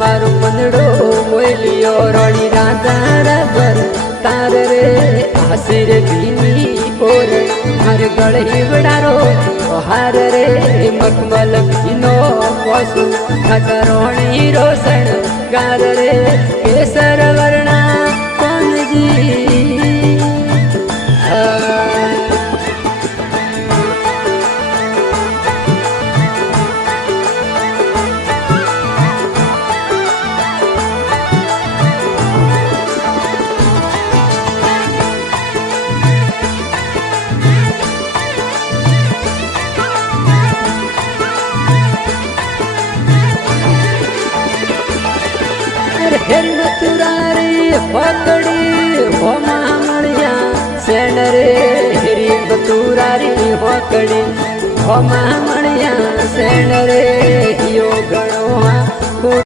मारो मनड़ो मोलियो रोड़ी राधा रबर तार रे आसिर भीनी पोर हर गले बड़ारो हार रे मखमल भीनो पशु खतरोणी रोशन गार रे केसर वर्णा कौन जी हेरी बतुरारी पकड़ी हो मामड़िया सेन रे हेरी बतुरारी पकड़ी हो मामड़िया सेन रे यो गणो